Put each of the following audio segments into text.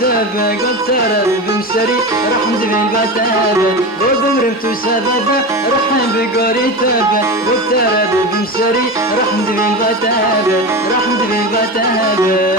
تابا قلت ترى بمسري رحمد بالبتابا وبمرمت سببا رحم بقوري تابا قلت ترى بمسري رحمد بالبتابا رحمد بالبتابا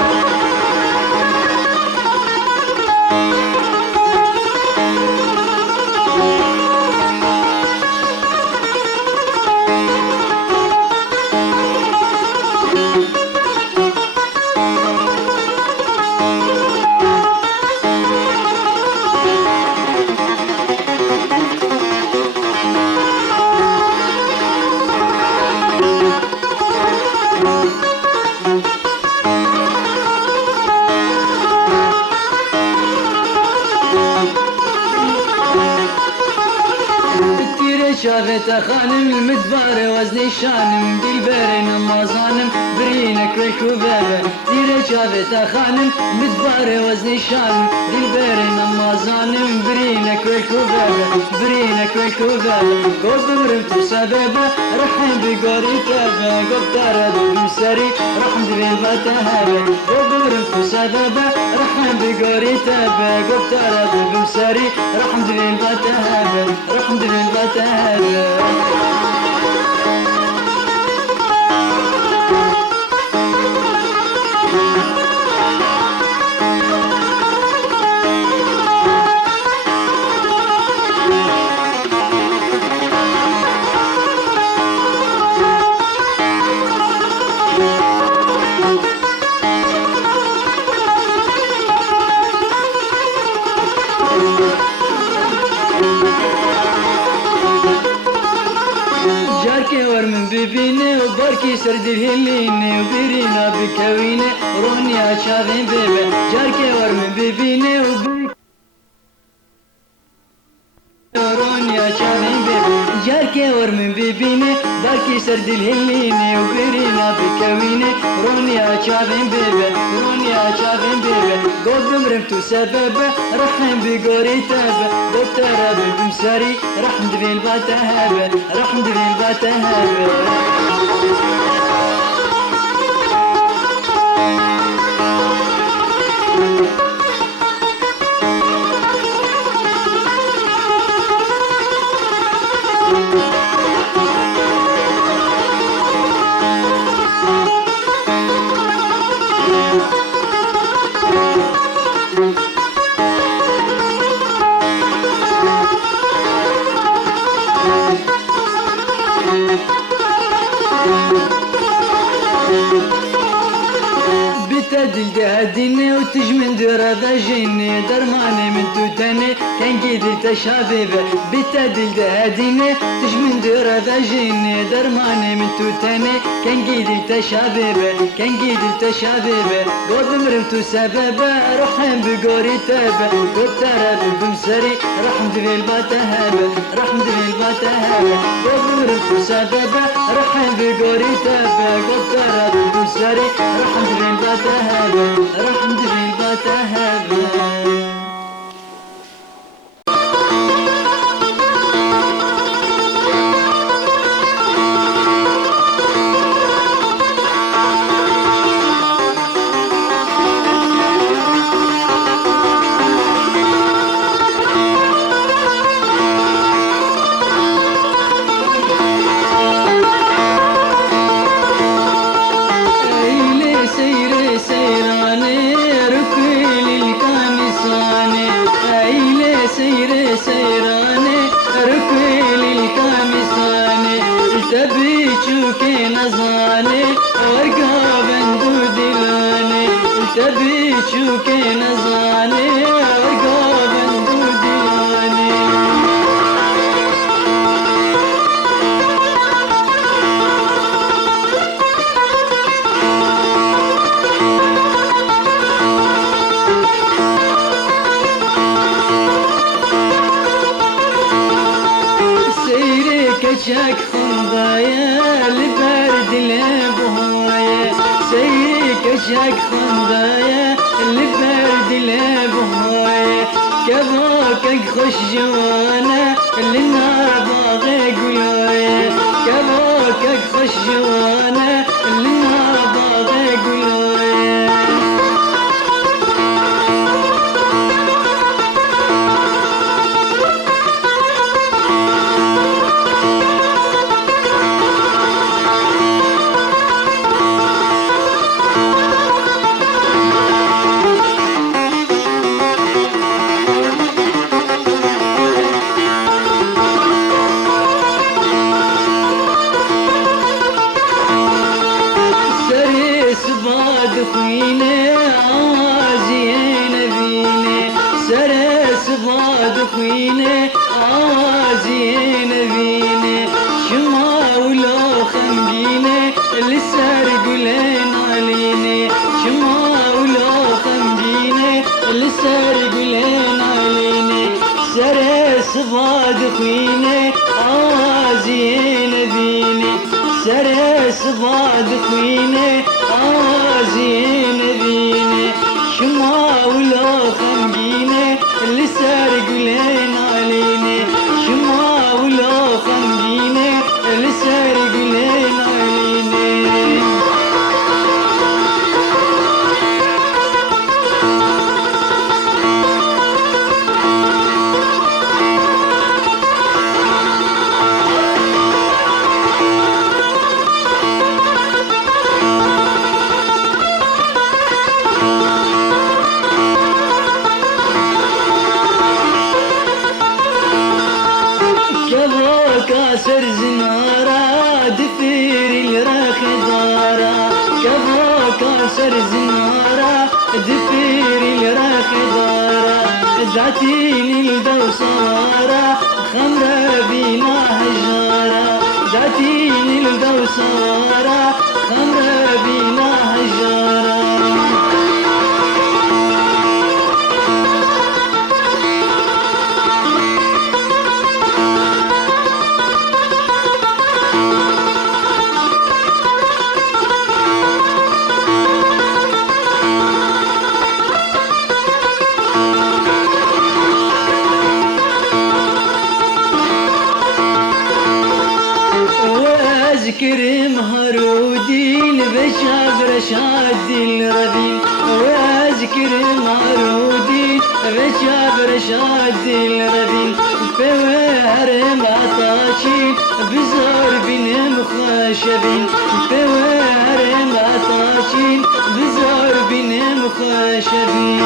شافت خانم المدبار وزني شانم دلبرين مازانم برينك والكوبابة ديرة شافت خانم مدبار وزني شانم دلبرين مازانم برينك والكوبابة برينك والكوبابة قوب مرمت سببة رحم بقوري تابة قوب ترى بمسري رحم بالبتهابة قوب مرمت سببة رحم بقوري تابة قوب ترى بمسري رحم بالبتهابة رحم بالبتهابة من ببينه وباركي سرد الهلينه وبيرينا بكوينه روني اشافين بيبه جاركي ور من ببينه روني اشافين بيبه جاركي ور من ببينه باركي سرد الهلينه وبيرينا بكوينه روني اشافين بيبه روني اشافين بيبه قوب مرمتو سببه رحم بقوري تابه دكتورة بمساري رحمد بالبتهابه رحمد بالبتهابه بتدل دهديني وتجمن درا ذاجيني درماني من توتاني كان قيدي تشابيبه بتدل دهديني تجمن درا ذاجيني درماني من توتاني كان قيدي تشابيبه كان قيدي تشابيبه قوب مرمتو سببه رحم بقوري تابه قوب ترى بمسري رحمد بالبتهابه رحمد بالبتهابه قوب مرمتو سببه رحم بقوري تابه قوب ترى بمسري رحمد بالبتهابه رحمد بالبتهابه تبيشوكي نزاني ورقا بندو دلاني تبيشوكي نزاني ورقا بندو دلاني كشك خنضايا لبرد لبهايا سيري كشك خنضايا لبرد لبهايا كباكك خش جوانا للنار باغي قلايا كباكك خش جوانا للنار باغي قلايا سر سباد خوينه آوازين بينه شما ولا خمجينه لسر قلين علينه شما ولا خمجينه لسر قلين علينه سر سباد خوينه آوازين بينه سر سباد خوينه آوازين بينه شما ولا خمجينه لسر قلين علينه شما ولا خمجينه لسر قلين علينه كاسر زنارة دفير الرخ دارا كبا كاسر زنارة دفير الرخ دارا ذاتين الدوسارة خمرة بنا هجارة ذاتين الدوسارة خمرة بنا هجارة واذكر مهرودين بشاب رشاد الرذيل واذكر مهرودين بشاب رشاد الرذيل فوهر معطاشين بزار بن مخاشبين فوهر معطاشين بزار بن مخاشبين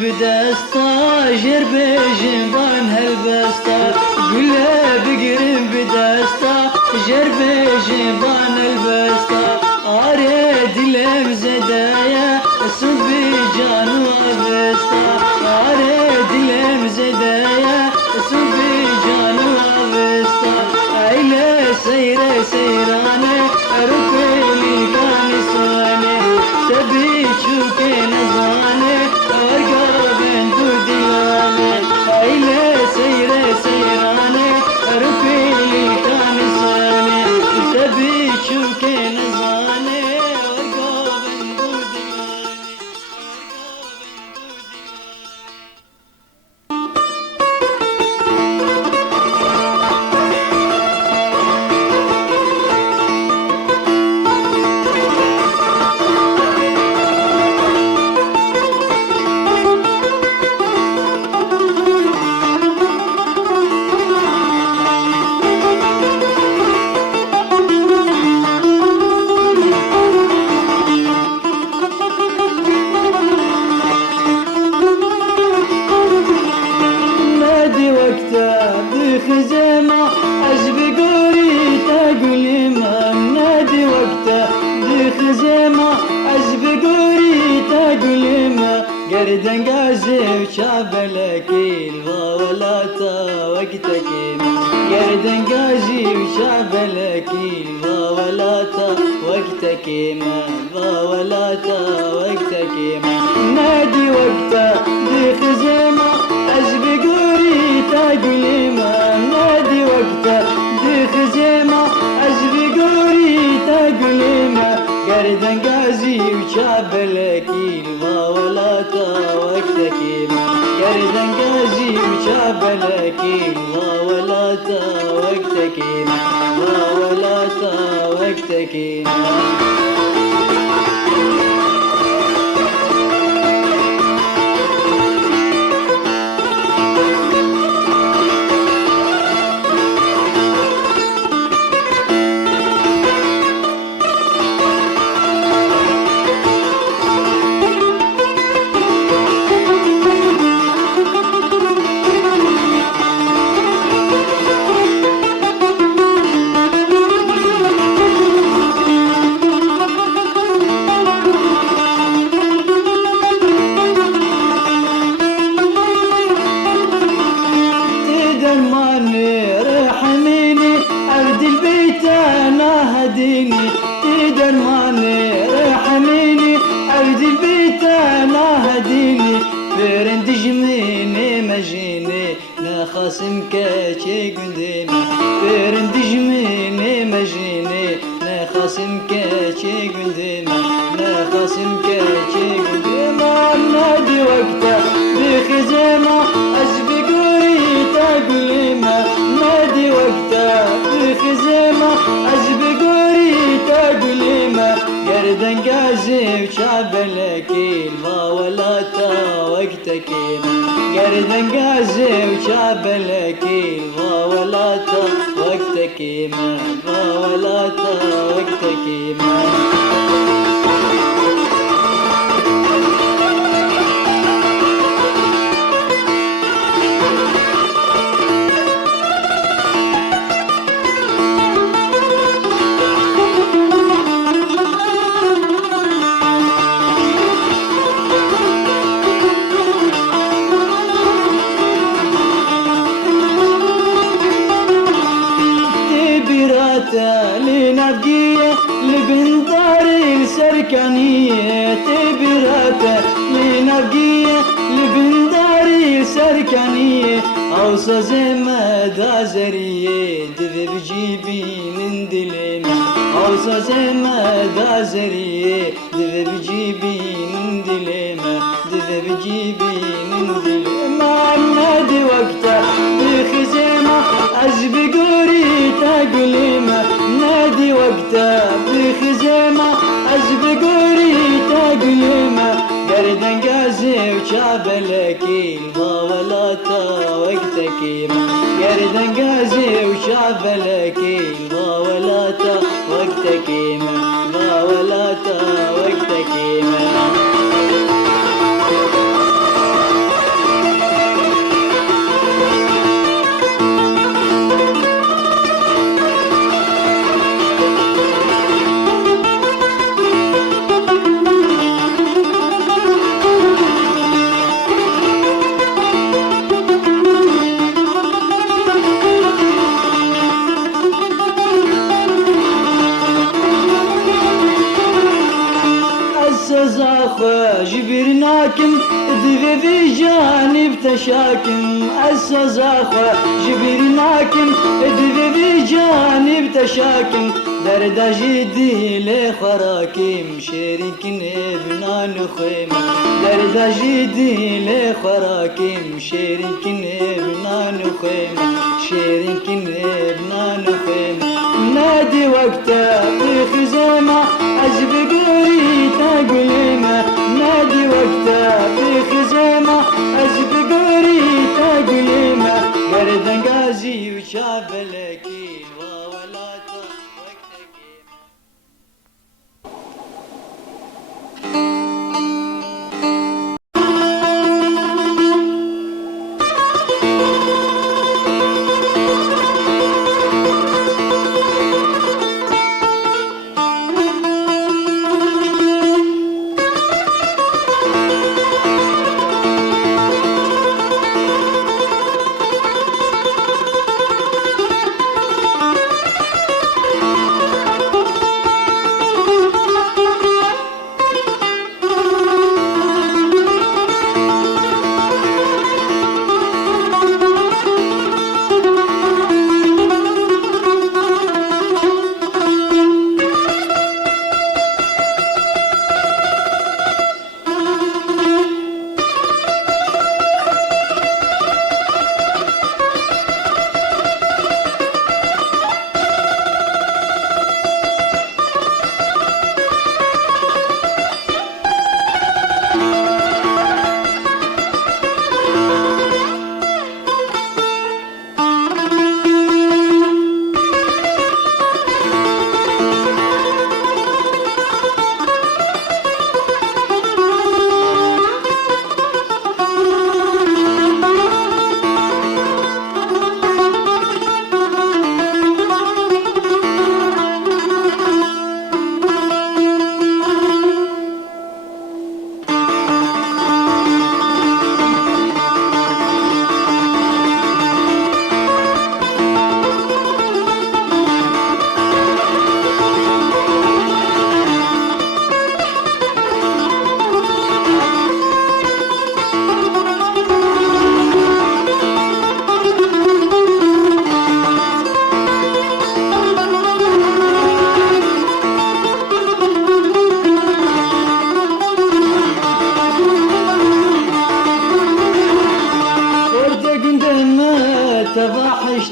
بدستا جرب جنبان هالبستا قلا بقرب بدستا جرب جنبان البستا اريد لمزدايا صبي جانو ابستا اريد لمزدايا صبي جانو ابستا عيلة سيرة سيرانة ركولي كان سواني تبي تشوكي نزاني ارقى بندو ديواني عيلة سيرة سيراني ركولي كان سواني تبي تشوكي نزاني ارقى بندو ديواني خزيمة أجب قوري تقولي ما منادي وقته دي خزيمة أجب قوري تقولي ما قردن قازي وشابلك الغاولاتا وقتك قردن قازي وشابلك الغاولاتا وقتك ما الغاولاتا وقتك ما نادي وقته دي خزيمة أجب قوري تقولي ما نادي وقته دي خزيمة أجب قوري تقولي ما قردن قازي وشابلك الغاولاتا وقتك ما قردن قازي وشابلك الغاولاتا وقتك ما الغاولاتا وقتك ما. خاسم كاتشي قديمة برند جميني مجيني خاسم كاتشي قديمة خاسم كاتشي قديمة نادي وقته بخزيمة أسبق وريتا قليمة نادي وقته بخزيمة أسبق وريتا قليمة قردن قازي وشعب الأكيل ما ولاتا وقتكيمة قردن قازي وشعب الأكيل ما ولاتا وقتكيمة ما ولاتا وقتكيمة لنبقية لبندار السركانية تبراته لنبقية لبندار السركانية أوصى زي ما دازرية دذب جيبين اندليمة أوصى زي ما دازرية دذب جيبين اندليمة دذب جيبين اندليمة نادي وقته بخزيمة أسبق وريتا قليمة نادي وقته بخزيمة أسبق وريتا قليمة قردن قازي وشعب الأكيل ما ولاتا وقتكيمة قردن قازي وشعب الأكيل ما ولاتا وقتكيمة ما ولاتا وقتكيمة جبرناكم ذي في جانب تشاكم السزاخة جبرناكم ذي في جانب تشاكم درد جدي لخراكم شريكن ابنا نخيمة درد جدي لخراكم شريكن ابنا نخيمة شريكن ابنا نخيمة نادي وقته بخزيمة أسبق وريتا قليمة نادي وقته بخزيمة أسبق وريتا قليمة قردن قازي وشاف الأكيل وولاتا وقتكيمة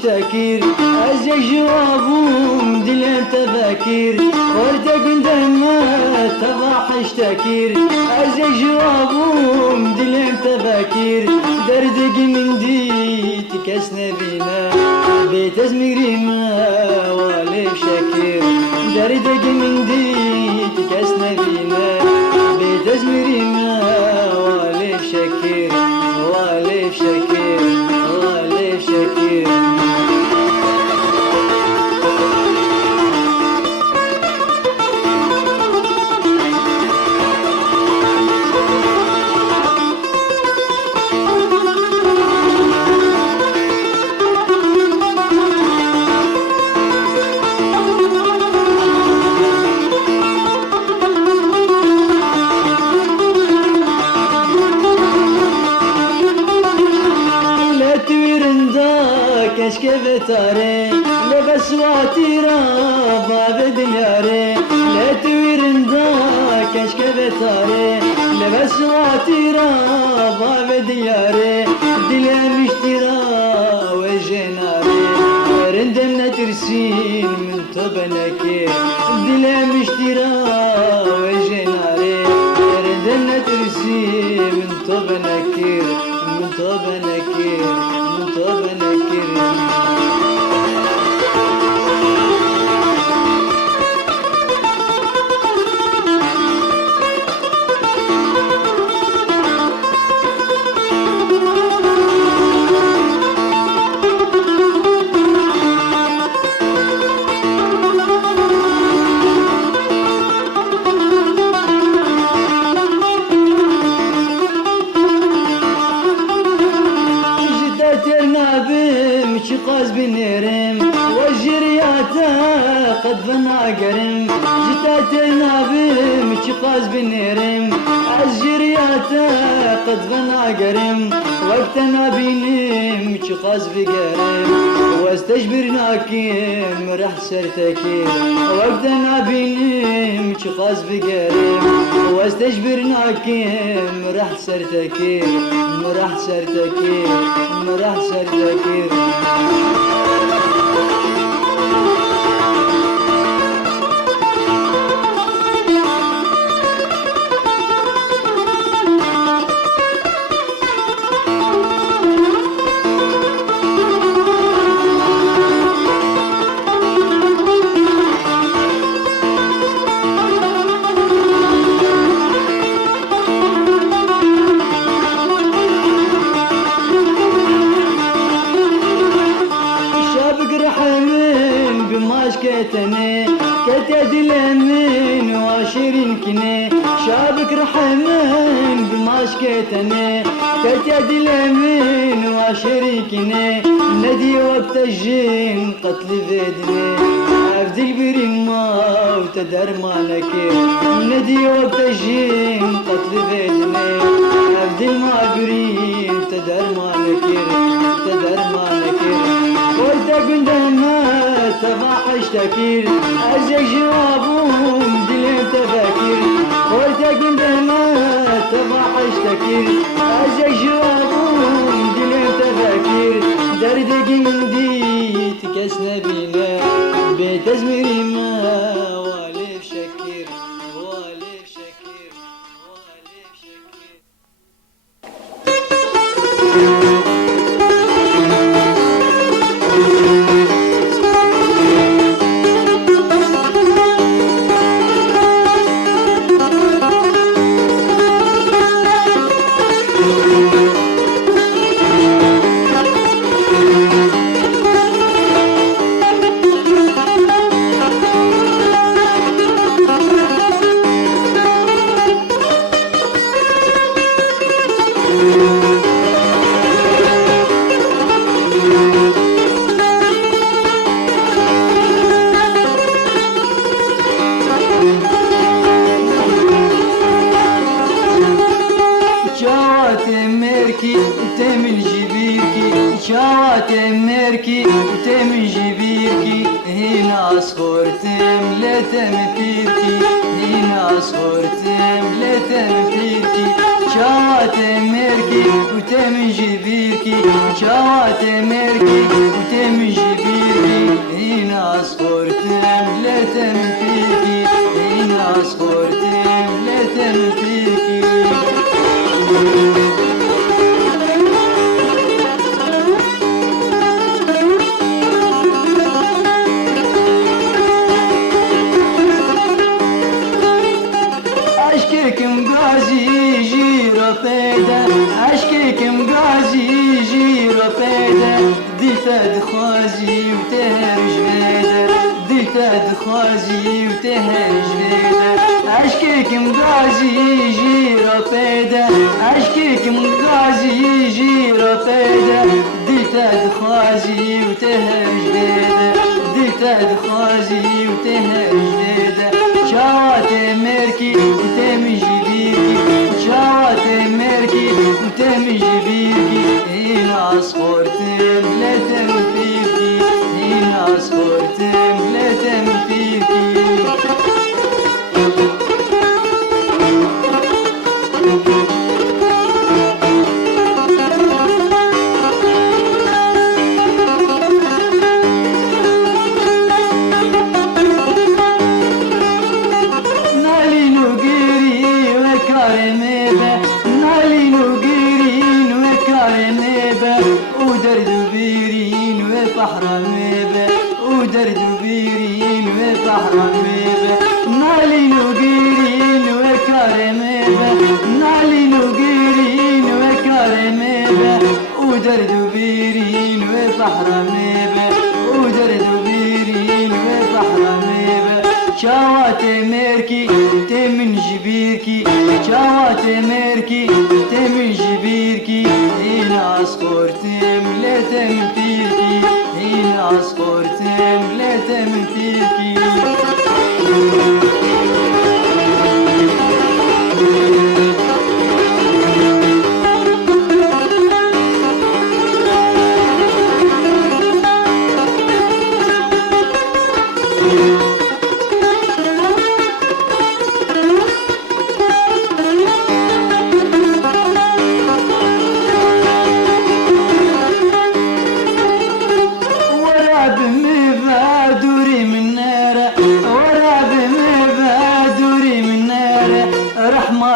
اشتكير ازيك جوابهم دلم تفكير ورده قندما تباح اشتكير ازيك جوابهم دلم تفكير دردق من دي تكسنا بينا بيت ازميري ما والف شكير دردق من دي تكسنا بينا بيت ازميري ما والف شكير والف شكير والف شكير كشكف تاري لبس واتيرا باب دياري لا تويرندا كشكف تاري لبس واتيرا باب دياري دلي مشترا وجناري رندنا ترسين من طبنكي دلي مشترا وجناري رندنا ترسين من طبنكي من طبنكي من طبنكي قاز بنيرم والجرياتا قد فنا قرم جتات النابم قاز بنيرم الجرياتا قد فنا قرم وقتنا بينم قاز بقرم واستجبرناكم رح سرتكير وقتنا بينم قاز بقرم واستجبرناكم رح سرتكير مرح سرتكير مرح سرتكير كتني كتد الامين واشرين كني شابك رحمن بماش كتني كتد الامين واشرين كني ندي وقت الجين قتل فيدني افدي برين ما وتدر مالك ندي وقت الجين قتل فيدني افدي ما برين تدر مالك تدر مالك ورده قندما تباح اشتكير ازيك جوابهم دلم تفكير ورده قندما تباح اشتكير ازيك جوابهم دلم تفكير دردق من دي تكسنا بينا بيت ازميري ما والف شكير والف شكير والف شكير شاوات مركي تم جبيركي هنا صورتم لا تم فيركي هنا صورتم لا تم فيركي شاوات مركي وتم جبيركي شاوات مركي وتم عشقكم غازي جيرو بيدا دلتا دخوازي وتهرج بيدا دلتا دخوازي وتهرج بيدا عشقكم غازي جيرو بيدا عشقكم غازي جيرو بيدا دلتا دخوازي وتهرج بيدا دلتا دخوازي وتهرج بيدا شاوات مركي وتمي جبيكي شاوات مركي وتمي جبيكي هنا صورتم لا تنفيكي هنا صورتم لا تنفيكي ودرد بيرين وبحرميبه نالي نوغيرين وكارميبه نالي نوغيرين وكارميبه ودرد بيرين وبحرميبه ودرد بيرين وبحرميبه شاوات ميركي تمن جبيركي شاوات ميركي تمن جبيركي هنا صورتم لا تمتيكي هنا صورتم لا تمتيكي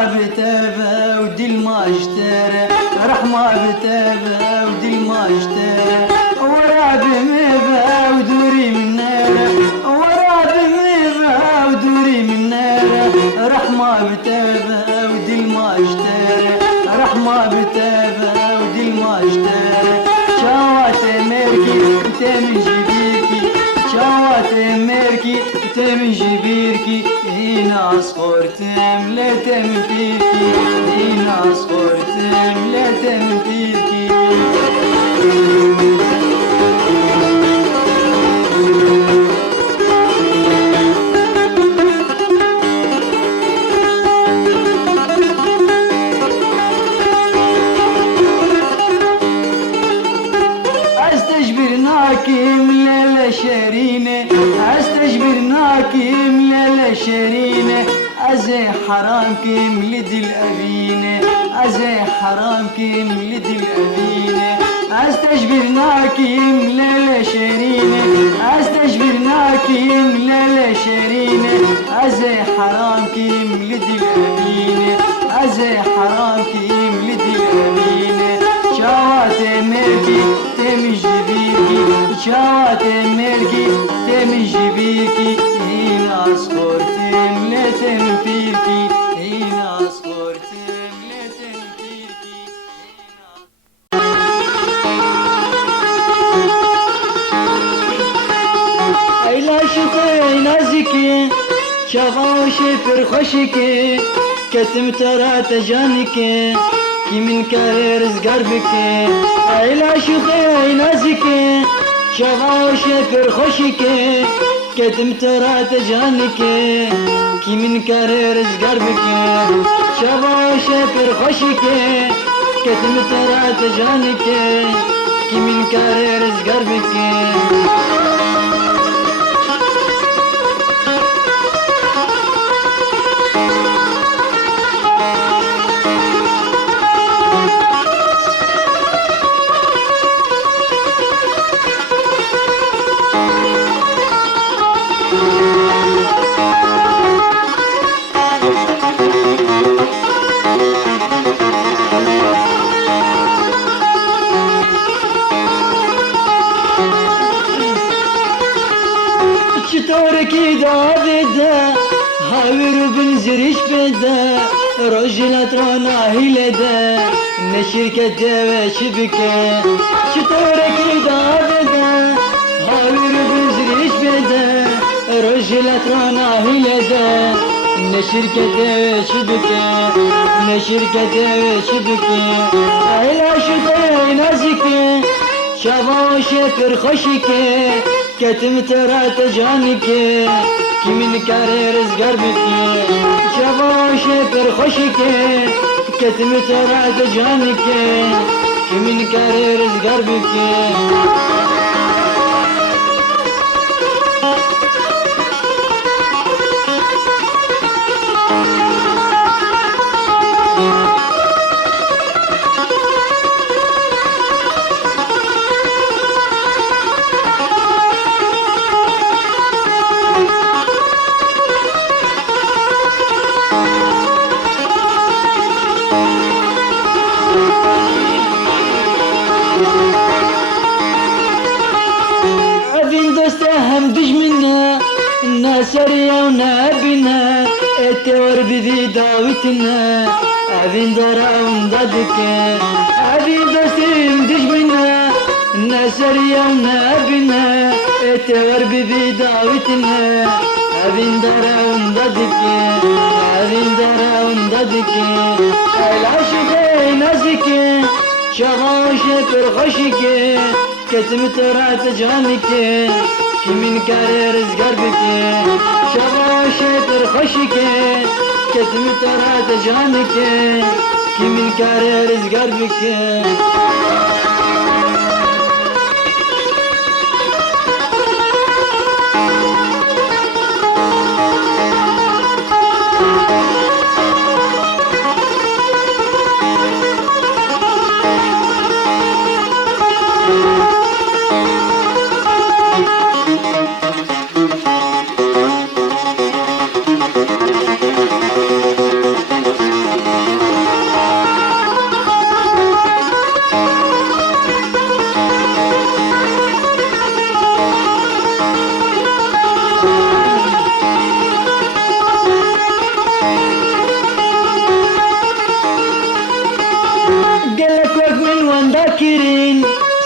بتابه ودي ما اشترى رحمة بتابه ودي ما اشترى وراب مبا ودوري من نار وراب مبا ودوري من نار رحمة بتابه ودي ما اشترى رحمة بتابه ودي ما اشترى شاوات مركي تمن جبيركي شاوات مركي تمن جبيركي هنا صورتم لا تمتيكي هنا صورتم لا تمتيكي استجبرناكي ملالا شرينه استجبرناكي ملالا شرينه أزي حرامكي ملد الأبينة أزي حرامكي ملد الأبينة استجبرناكي ملالا شرينة استجبرناكي ملالا شرينة أزي حرامكي ملد الأبينة أزي حرامكي ملد الأبينة شاوات مركي تمي جبيكي شاوات مركي تمي جبيكي هنا صورتم لا تنفيكي هنا صورتم لا تنفيكي ايلا شطي نازكي شغوشي فرخشكي كتم ترى تجانكي كي من كارير زقربك عيلا شطي نازكي شغوشي فرخشك كتم ترى تجانك كي من كارير زقربك شغوشي فرخشك كتم ترى تجانك كي من كارير زقربك شتوركي دابدا هاور بنزريش بدا رجلت رانا هيلدا نشركة وشبكة شطورك دابدا هاوير بزريش بدا رجلت رانا هيلدا نشركة وشبكة نشركة وشبكة أهلا شطور نازكة شافاش فرخشكة كتم ترى تجانكة كمن كاري رزقار بكي شافاش فرخشكة كتم ترى تجانكة كمن كاري رزقار بكي هم دجمنا ناسريا ونابنا اتور بذي داوتنا عذين دارا ومضادك عذين دوستهم دجمنا ناسريا ونابنا اتور بذي داوتنا عذين دارا ومضادك عذين دارا ومضادك العشق نازك شغاش فرخشك كتم ترى تجانك كمن كاري رزقار بك شغاش فرخشك كتم ترى تجانك كمن كاري رزقار بك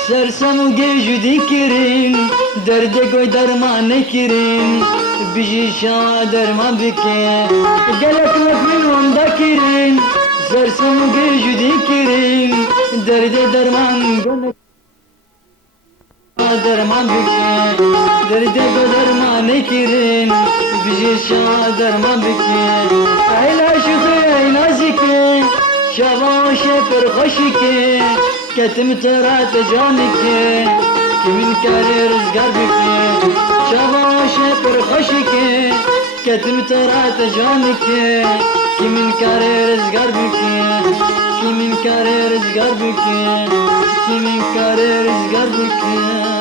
سرسم و گیجو دیکرین درد کوی درمان نکرین بیجی شا درمان بکن گلک وکمن وندا کرین سرسم و گیجو دیکرین درد درمان درمان بکن درد کو درمان نکرین بیجی شا درمان بکن ایلا شوخی ایلا زکن شواش فرخشک كتم ترى تجانك كمن كاري رزقار بك شباش فرخشك كتم ترى تجانك كمن كاري رزقار بك كمن كاري رزقار بك كمن كاري رزقار بك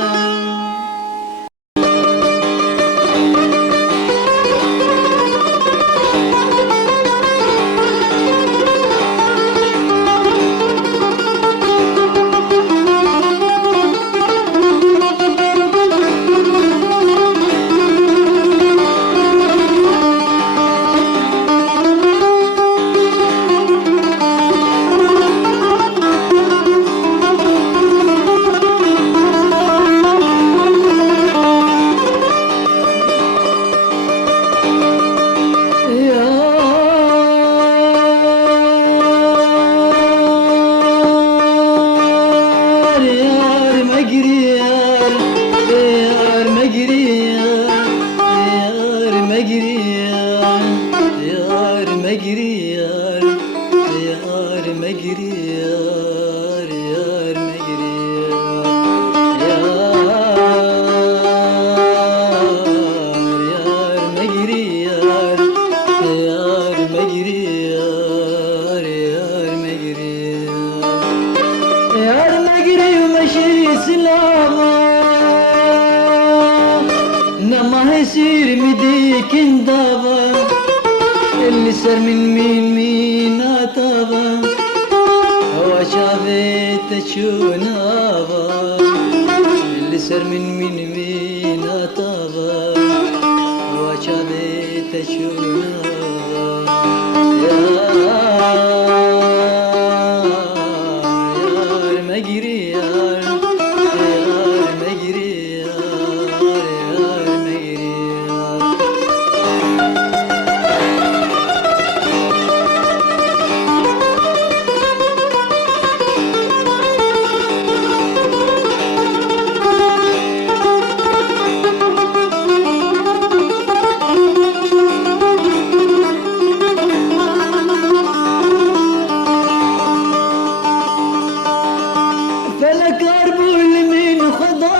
يصير مديك اندابا اللي صار من مين عطابا هو شافت شونابا اللي صار من مين عطابا هو شافت شونابا مجري يار يار مجري يار يار مجري يار فلك أربول من خضا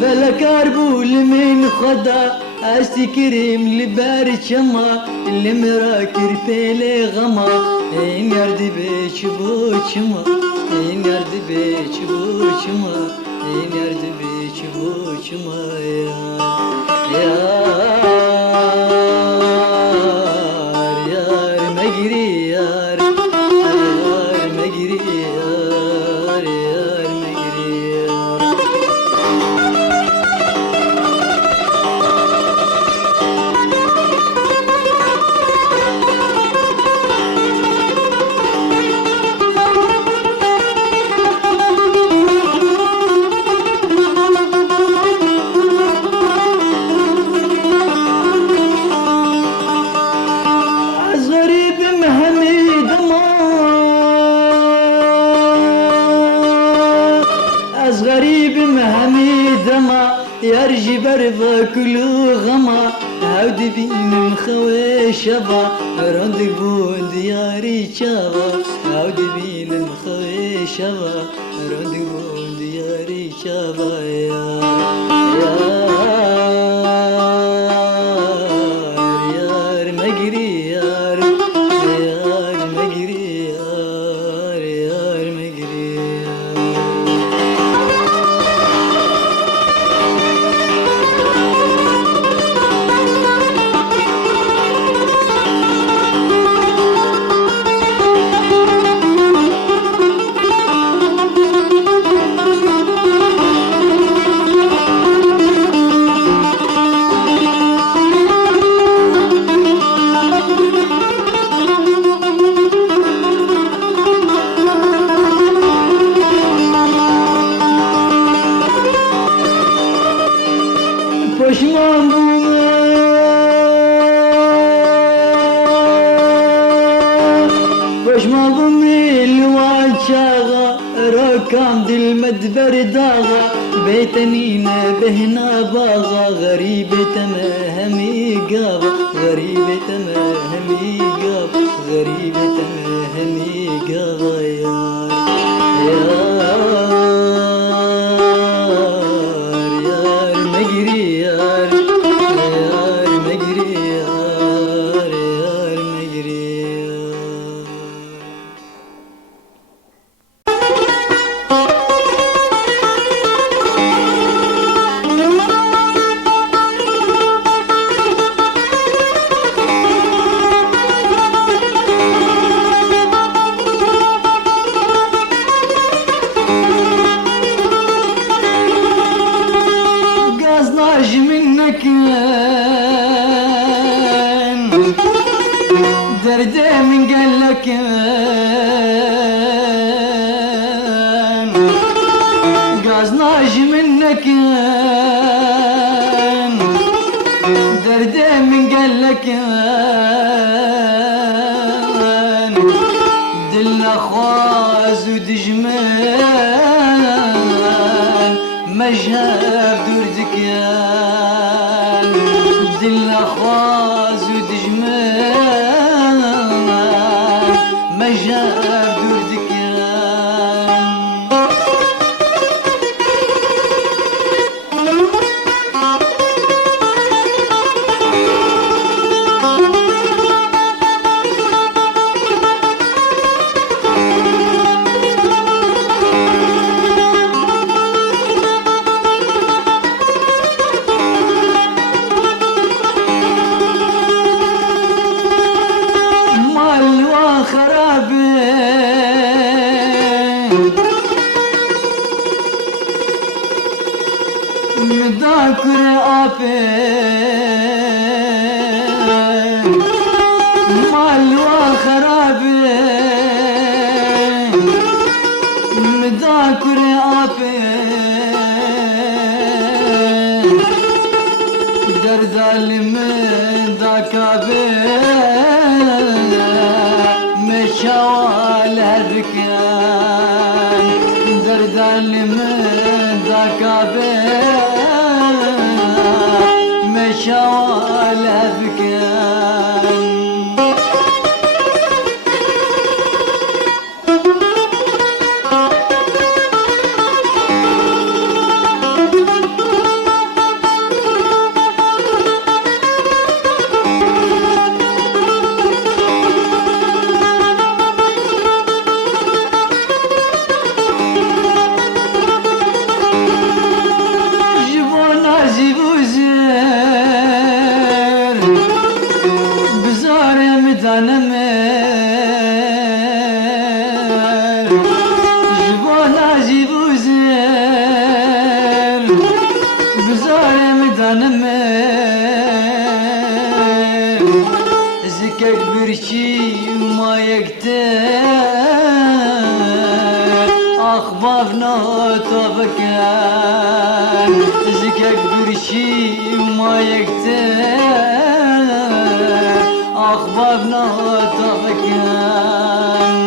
فلك أربول من خضا أستكرم لبارد شما اللي مراكر بيلي غما إن يرد بيش بوشما إن يرد بيش بوشما إن يرد بيش بوشما يار يار مجري يار يار مجري يار يار مجري يار غريب مهمي از غريب مهمي دما يرجي برضا كل غما عود بين مخوي شبا رندق بون دياري شبا عود بين مخوي شبا رندق بون دياري شبا يار مجري يار يار مجري يار يار مجري يار Pişman بوم الوالشاغة ركام دي المدبر داغة بيتنينا بهنا باغة غريبة مهمي قابة غريبة مهمي قابة غريبة مهمي قابة يار مجري يار يار مجري يار يار مجري يار قصداش منك درده من قالك قصداش منك درده من قالك دل خواز ودجمان مجهب دور دكيان دل خواز ودجمان مجهب دور دكيان مذاكر أبين مال خرابي مذاكر ابي درد من ذاك ابي مشوال هذكان درد من ذاك ابي مشوال هذكان زكك برشي وما يقتل أخبارنا طبكان زكك برشي وما يقتل أخبارنا طبكان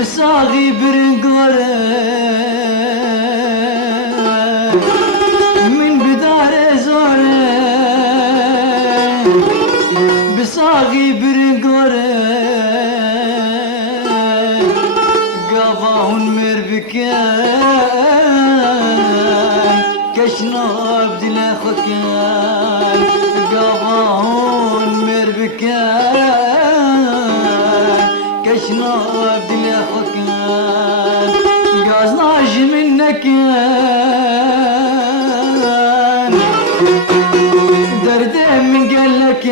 بصاغي برنقورة من بدار زورة بصاغي برنقورة قاباهن مربكان كشنا بدلا خكان قاباهن مربكان كشنا بدلا خكان قازناش منك درد من قلك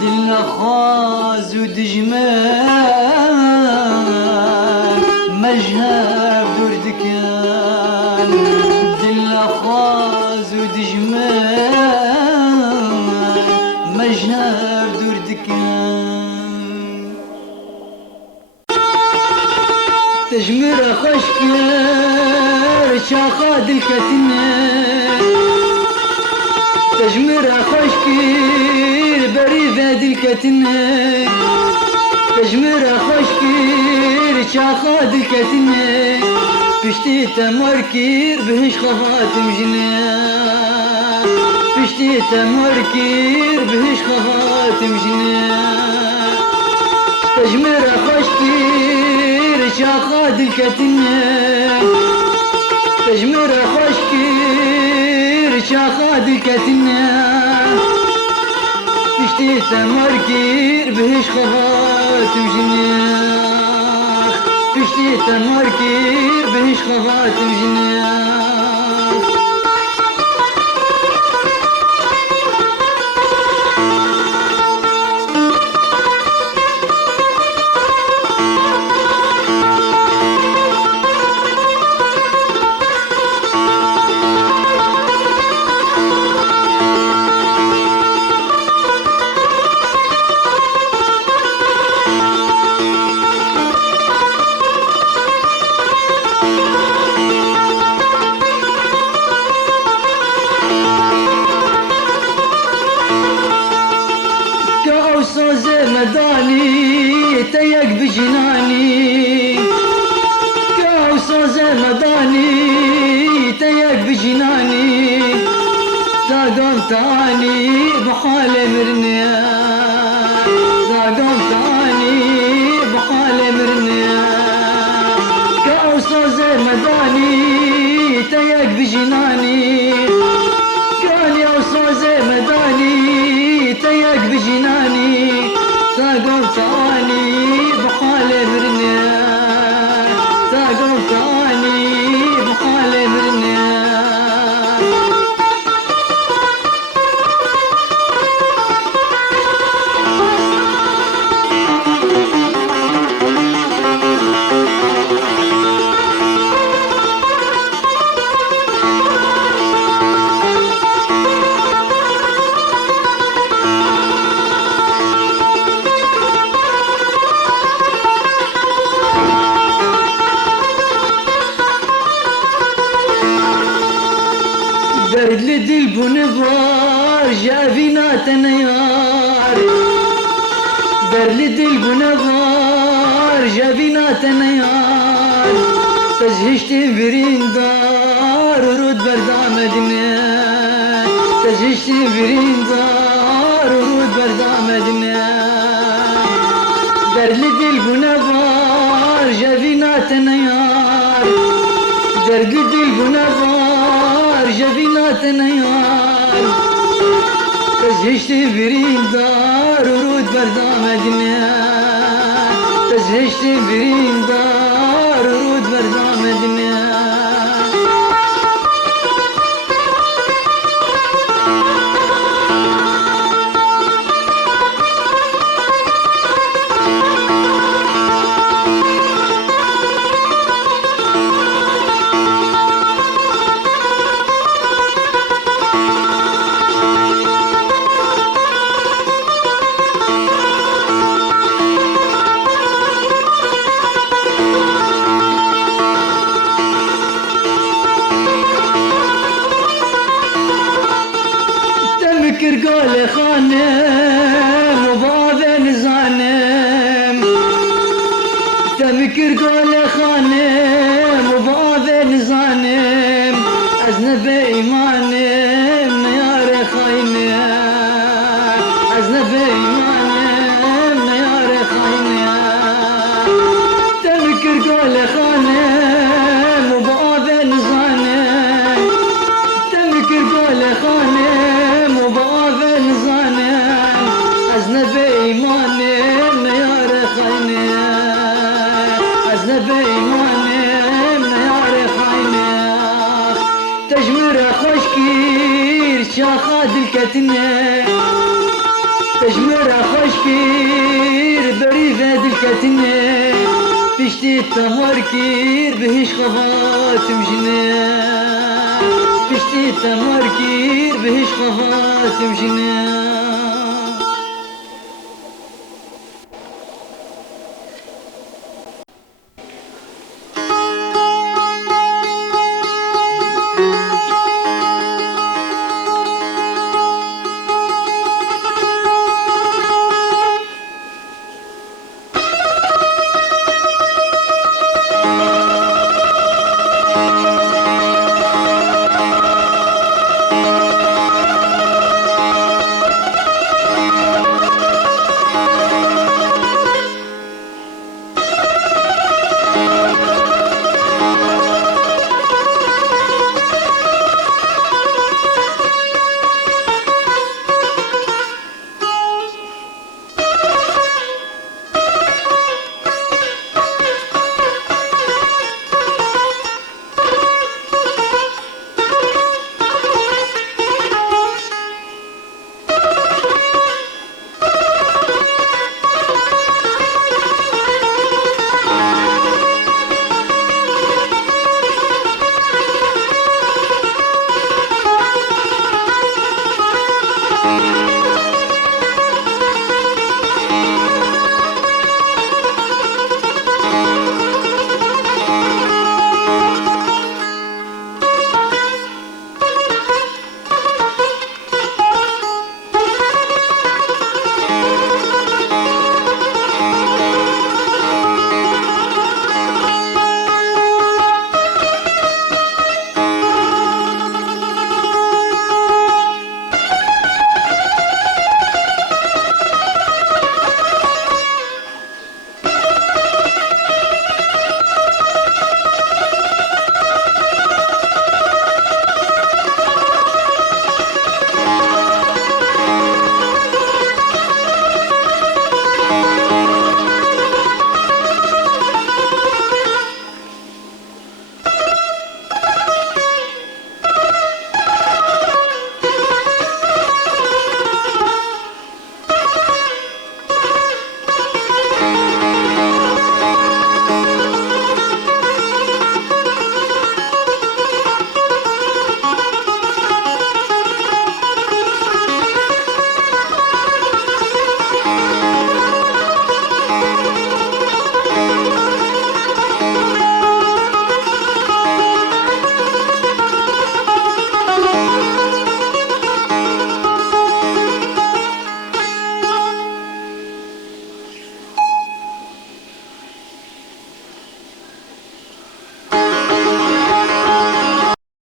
دلنا خاز ودجمان مجهب دردكان دلنا خاز ودجمان مجهب دردكان تجمر خشكر شاخاد الكتنة تجمر خشكر بريفاد الكتنة تجمر خشكر شاخاد الكتنة بشتي تمركير بهش خفاتم جنان بشتي تمركير بهش خفاتم جنان تجمر خشكر شاخاد الكتنة تجمر خشكر شاخاد الكتنة بشتي تمركير بهش خفاتم جنان بشتي تمركير بهش خفاتم جنان مداني تيق بجناني كوصوز مداني تيق بجناني زاقم تاني بحال مرنيا زاقم تاني بحال مرنيا كوصوز مداني تيق بجناني كان يوصوز مداني بنبار جافينا تنيار برلي دل بنبار جافينا تنيار تزهشتي بريندار ورود بردامدنا تزهشتي بريندار ورود بردامدنا برلي دل بنبار جافينا تنيار درد دل بنبار جافينا تنيار تزهشتي بريندار ورود بردامدنا تزهشتي بريندار ورود بردامدنا قال خانم وبابن زانم تمكر قال خانم وبابن زانم أذنب إيمانم نيار خاينم أذنب إيمانم نيار خاينم تمكر قال خانم وبابن زانم تمكر قال خانم وبابن زانم أذنب إيمانم نيار خاينم أذنب إيمانم نيار خاينم تجمر خشكير شاخاد الكتنة تجمر خشكير بريفة الكتنة بشتي التمركير بهش خفات مجنة بشتي التمركير بهش خفات مجنة